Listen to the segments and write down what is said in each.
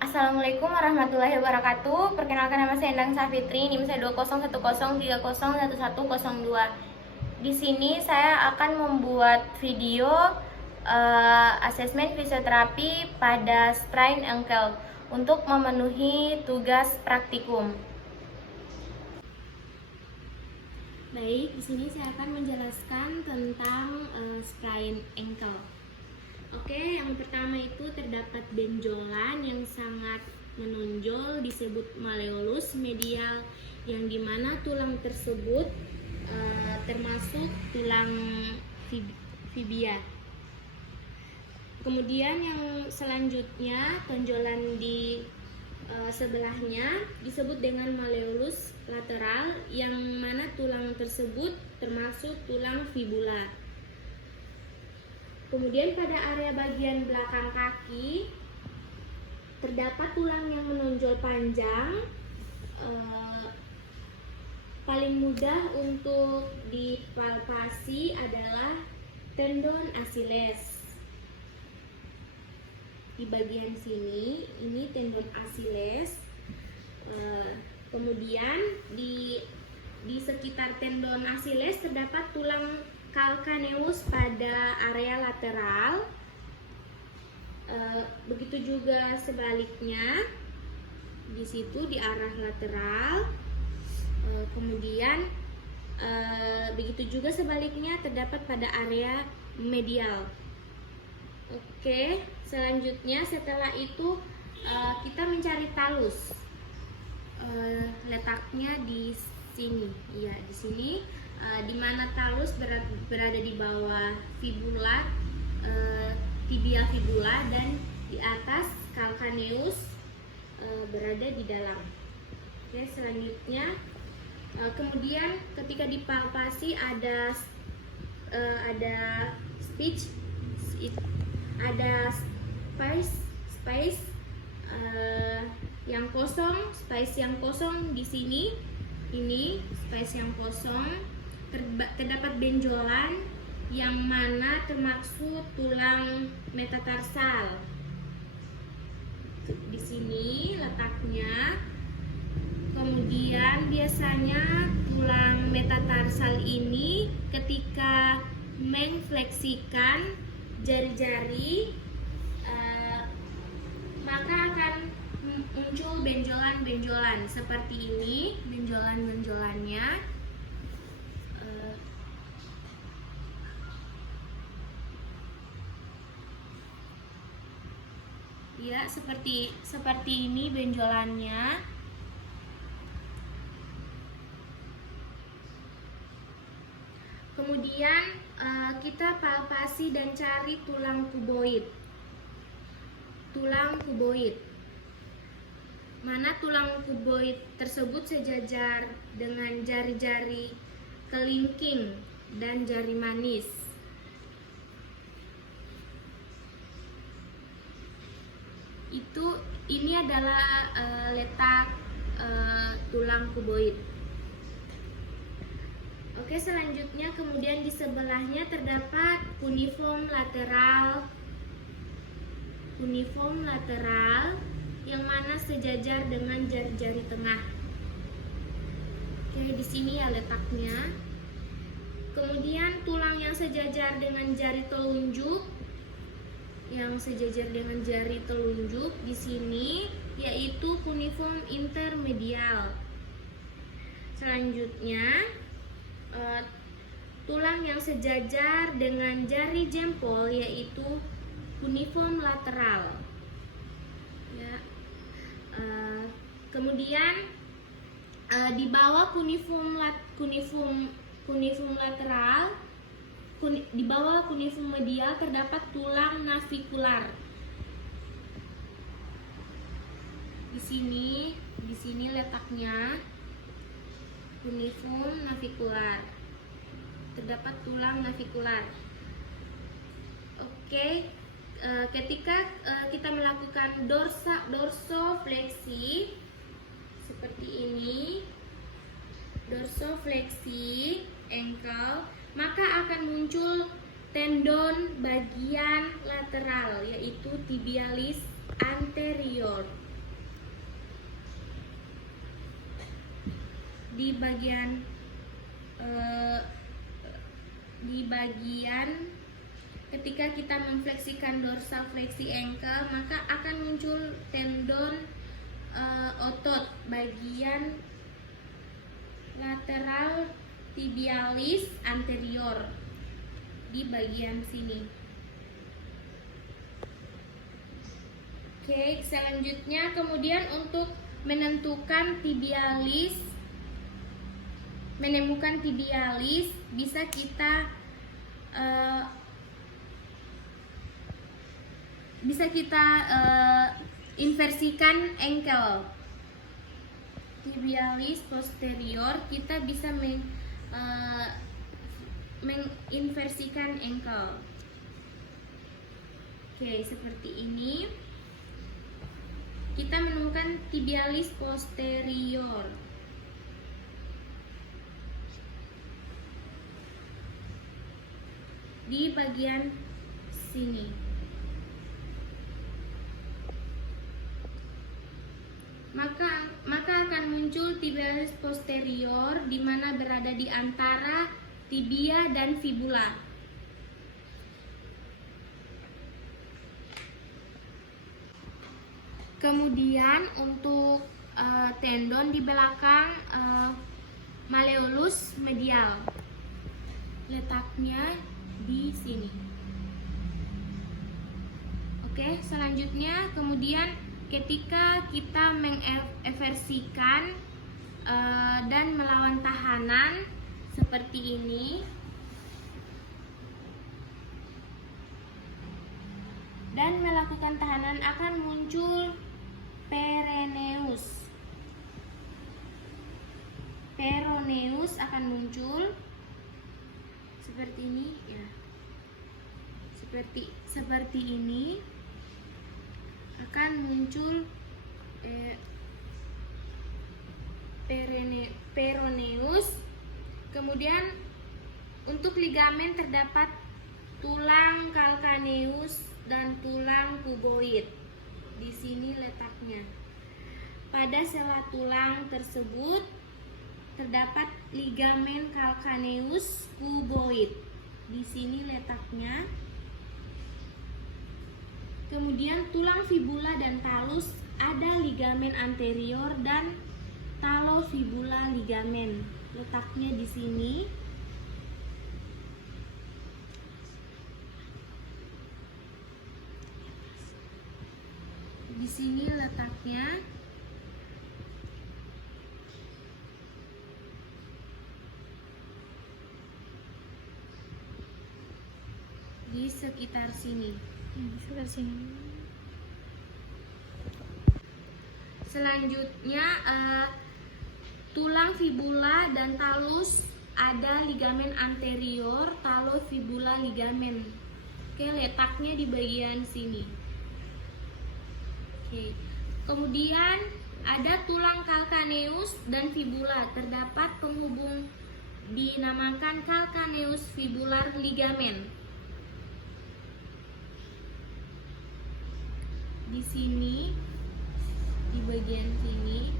Assalamualaikum warahmatullahi wabarakatuh. Perkenalkan, nama saya Endang Safitri, NIM saya 201030301102. Di sini saya akan membuat video asesmen fisioterapi pada sprain ankle untuk memenuhi tugas praktikum. Baik, di sini saya akan menjelaskan tentang sprain ankle. Oke, yang pertama itu terdapat benjolan yang sangat menonjol disebut malleolus medial, yang dimana tulang tersebut termasuk tulang fibia. Kemudian yang selanjutnya tonjolan di sebelahnya disebut dengan malleolus lateral, yang mana tulang tersebut termasuk tulang fibula. Kemudian pada area bagian belakang kaki terdapat tulang yang menonjol panjang. Paling mudah untuk dipalpasi adalah tendon Achilles. Di bagian sini ini tendon Achilles. Kemudian di sekitar tendon Achilles terdapat tulang calcaneus pada area lateral. Begitu juga sebaliknya, di situ di arah lateral. Kemudian begitu juga sebaliknya terdapat pada area medial. Oke, selanjutnya setelah itu kita mencari talus. Letaknya di sini, ya di sini. Di mana talus berada di bawah fibula, tibia fibula, dan di atas calcaneus berada di dalam. Oke, selanjutnya kemudian ketika dipalpasi ada space yang kosong di sini. Ini space yang kosong, terdapat benjolan yang mana termaksud tulang metatarsal. Di sini letaknya. Kemudian biasanya tulang metatarsal ini ketika menfleksikan jari-jari maka akan muncul benjolan-benjolan seperti ini, benjolan-benjolannya. Ya, seperti ini benjolannya. Kemudian kita palpasi dan cari tulang kuboid. Mana tulang kuboid tersebut sejajar dengan jari-jari kelingking dan jari manis. Ini adalah letak tulang kuboid. Oke, selanjutnya kemudian di sebelahnya terdapat cuneiform lateral yang mana sejajar dengan jari-jari tengah. Oke, di sini ya letaknya. Kemudian tulang yang sejajar dengan jari telunjuk, di sini yaitu cuneiform intermedial. Selanjutnya tulang yang sejajar dengan jari jempol yaitu cuneiform lateral. Ya. Kemudian di bawah cuneiform lateral, di bawah cuneiform medial terdapat tulang navikular. Di sini letaknya cuneiform navikular. Terdapat tulang navikular. Oke, ketika kita melakukan dorsofleksi seperti ini, dorsofleksi ankle, maka akan muncul tendon bagian lateral yaitu tibialis anterior. di bagian ketika kita memfleksikan dorsal fleksi ankle, maka akan muncul tendon otot bagian lateral tibialis anterior di bagian sini. Oke, selanjutnya kemudian untuk menemukan tibialis bisa kita inversikan ankle. Tibialis posterior kita bisa menginversikan ankle. Oke, seperti ini. Kita menemukan tibialis posterior. Di bagian sini. Maka akan muncul tibialis posterior di mana berada di antara tibia dan fibula. Kemudian untuk tendon di belakang malleolus medial, letaknya di sini. Oke, selanjutnya kemudian ketika kita mengeversikan dan melawan tahanan seperti ini, dan melakukan tahanan, akan muncul peroneus akan muncul seperti ini ya, seperti ini akan muncul peroneus. Kemudian untuk ligamen terdapat tulang calcaneus dan tulang cuboid. Di sini letaknya. Pada sela tulang tersebut terdapat ligamen calcaneus cuboid. Di sini letaknya. Kemudian tulang fibula dan talus, ada ligamen anterior dan talofibula ligamen. Letaknya di sini. Di sini letaknya. Di sekitar sini. Selanjutnya tulang fibula dan talus, ada ligamen anterior, talofibula ligamen. Oke, letaknya di bagian sini. Oke. Kemudian ada tulang calcaneus dan fibula, terdapat penghubung dinamakan calcaneus fibular ligamen. Di sini, di bagian sini.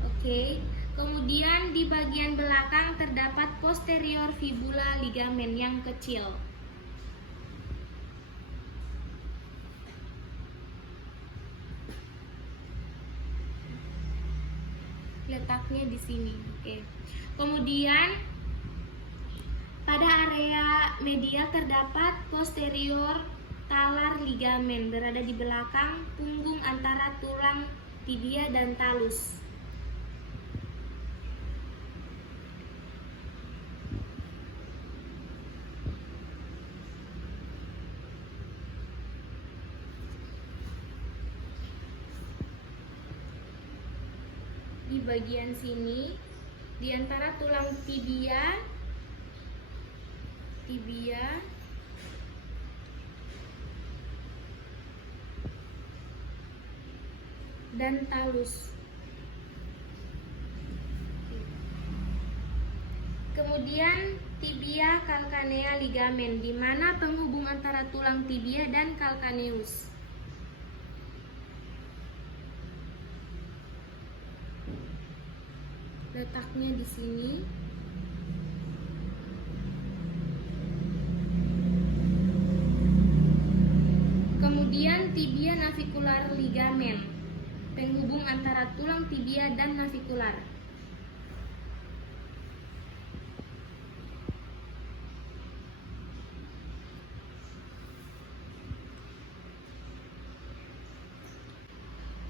Oke. Kemudian di bagian belakang terdapat posterior fibula ligamen yang kecil. Letaknya di sini. Oke. Kemudian pada area medial terdapat posterior talar ligamen, berada di belakang punggung antara tulang tibia dan talus. Di bagian sini, di antara tulang tibia dan talus. Kemudian tibia calcanea ligamen, di mana penghubung antara tulang tibia dan calcaneus. Letaknya di sini. Kemudian tibia navicular ligamen, penghubung antara tulang tibia dan navicular.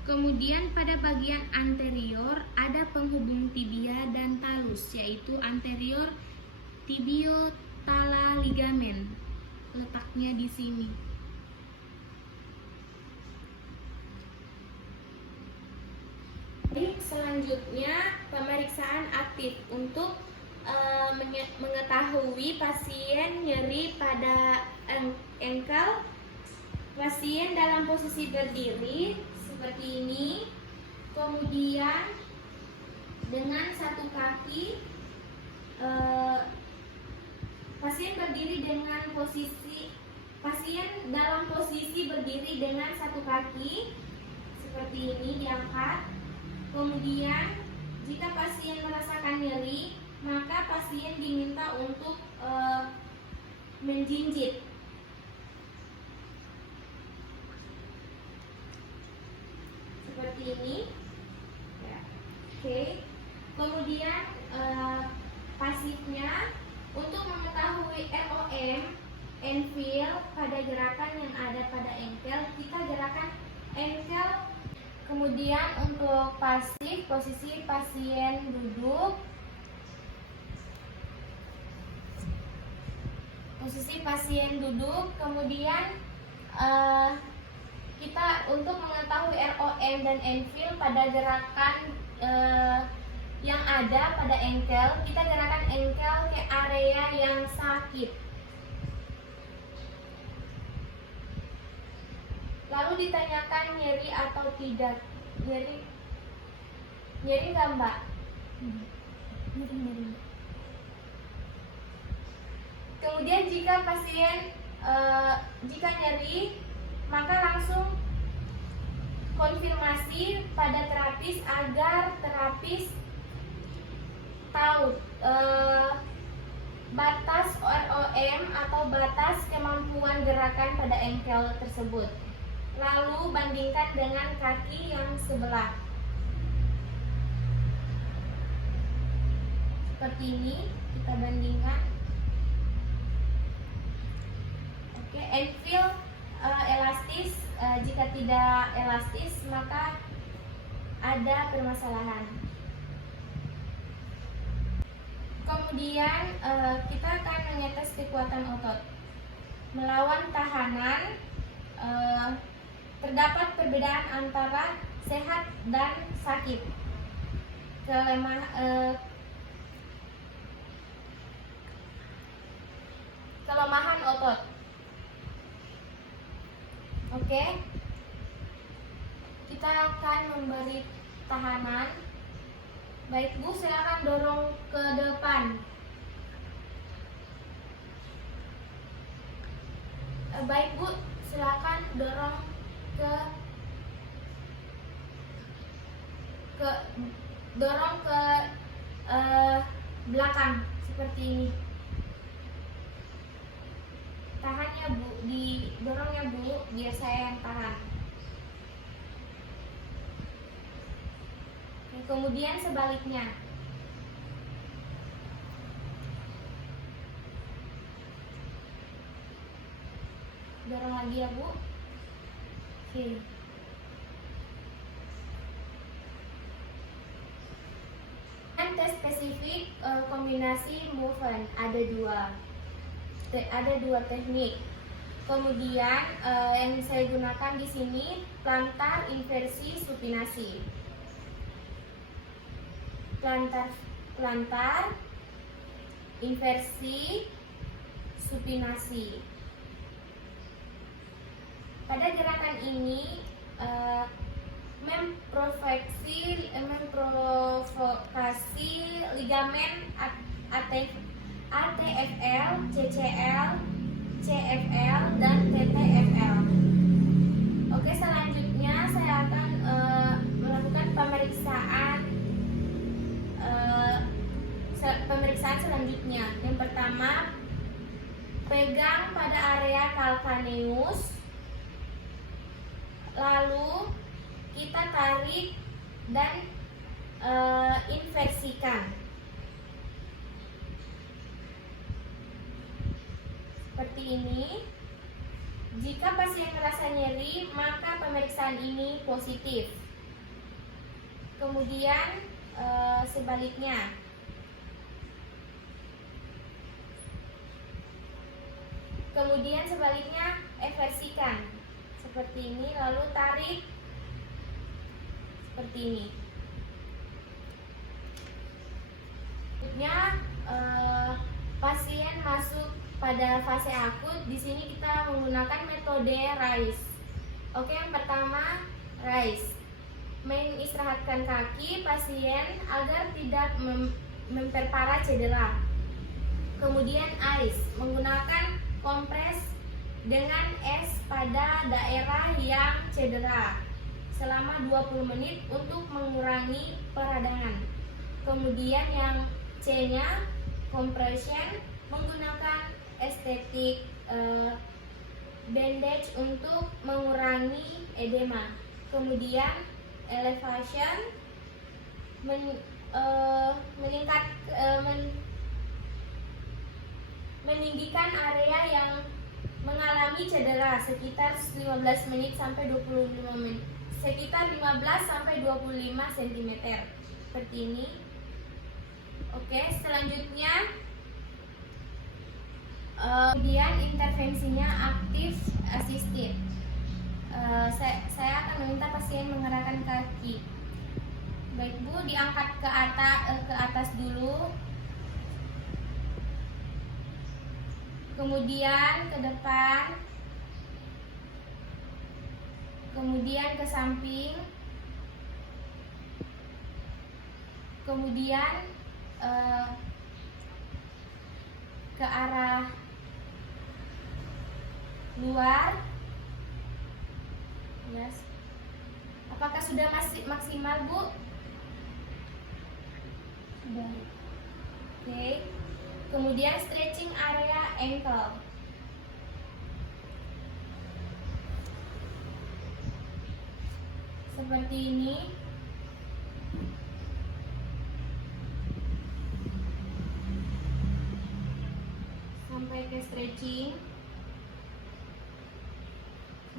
Kemudian pada bagian anterior ada penghubung tibia dan talus, yaitu anterior tibiotala ligamen. Letaknya di sini. Selanjutnya pemeriksaan aktif untuk mengetahui pasien nyeri pada engkel. Pasien dalam posisi berdiri seperti ini, kemudian dengan satu kaki pasien dalam posisi berdiri dengan satu kaki seperti ini diangkat. Kemudian jika pasien merasakan nyeri, maka pasien diminta untuk menjinjit. Seperti ini. Ya. Oke. Kemudian pasifnya untuk mengetahui ROM Enfield pada gerakan yang ada pada engkel, kita gerakan engkel. Kemudian untuk pasif, posisi pasien duduk. Posisi pasien duduk. Kemudian kita untuk mengetahui ROM dan Enfield pada gerakan yang ada pada engkel, kita gerakan engkel ke area yang sakit. Lalu ditanyakan nyeri atau tidak. Nyeri nggak Mbak? Nyeri. Kemudian jika pasien jika nyeri, maka langsung konfirmasi pada terapis agar terapis tahu batas ROM atau batas kemampuan gerakan pada engkel tersebut. Lalu bandingkan dengan kaki yang sebelah. Seperti ini kita bandingkan. Oke, Enfield elastis. Jika tidak elastis maka ada permasalahan. Kemudian kita akan mengetes kekuatan otot. Melawan tahanan, terdapat perbedaan antara sehat dan sakit. Kelemahan otot. Oke. Kita akan memberi tahanan. Baik Bu, silakan dorong ke depan. Baik Bu, silakan dorong ke belakang seperti ini. Tahannya Bu, didorongnya Bu, biar saya yang tahan. Oke, kemudian sebaliknya. Dorong lagi ya Bu. Oke. Dan tes spesifik kombinasi movement ada dua teknik. Kemudian yang saya gunakan di sini plantar inversi supinasi. Plantar inversi supinasi. Pada gerakan ini memprovokasi ligamen ATFL, CCL, CFL, dan TTFL. Oke, selanjutnya saya akan melakukan pemeriksaan pemeriksaan selanjutnya. Yang pertama, pegang pada area calcaneus, lalu kita tarik dan inversikan seperti ini. Jika pasien merasa nyeri, maka pemeriksaan ini positif. Kemudian sebaliknya, eversikan seperti ini, lalu tarik seperti ini. Selanjutnya pasien masuk pada fase akut. Di sini kita menggunakan metode RICE. Oke, yang pertama RICE, mengistirahatkan kaki pasien agar tidak memperparah cedera. Kemudian ICE, menggunakan kompres dengan es pada daerah yang cedera selama 20 menit untuk mengurangi peradangan. Kemudian yang C-nya, compression, menggunakan estetik bandage untuk mengurangi edema. Kemudian elevation, meninggikan area yang mengalami cedera sekitar 15 menit sampai 25 menit, sekitar 15 sampai 25 cm seperti ini. Oke, selanjutnya kemudian intervensinya aktif assisted. Saya akan meminta pasien menggerakkan kaki. Baik Bu, diangkat ke atas dulu, kemudian ke depan, kemudian ke samping, kemudian ke arah luar. Yes. Apakah sudah masih maksimal, Bu? Sudah. Oke. Kemudian stretching area ankle. Seperti ini. Sampai ke stretching.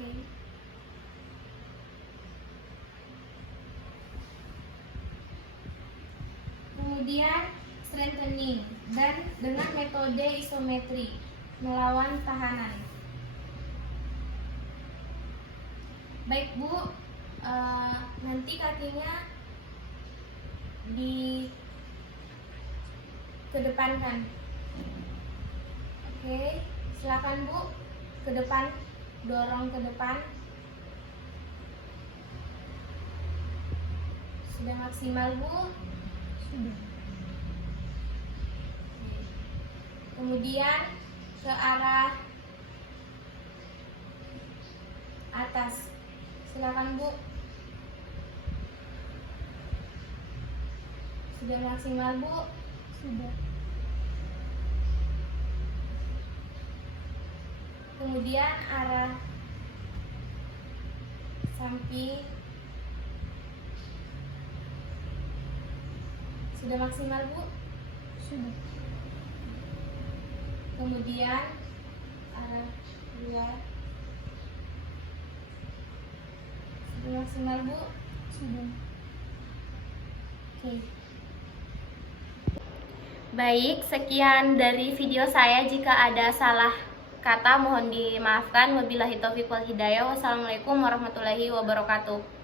Oke. Kemudian strengthening dan dengan metode isometri melawan tahanan. Baik Bu, nanti kakinya dikedepankan. Oke, silakan Bu, ke depan, dorong ke depan. Sudah maksimal Bu? Sudah. Kemudian ke arah atas. Silakan Bu. Sudah maksimal Bu? Sudah. Kemudian arah samping. Sudah maksimal Bu? Sudah. Kemudian arah luar. Sudah maksimal Bu? Sudah. Oke. Baik, sekian dari video saya. Jika ada salah kata mohon dimaafkan. Wabillahi taufiq wal hidayah. Wassalamualaikum warahmatullahi wabarakatuh.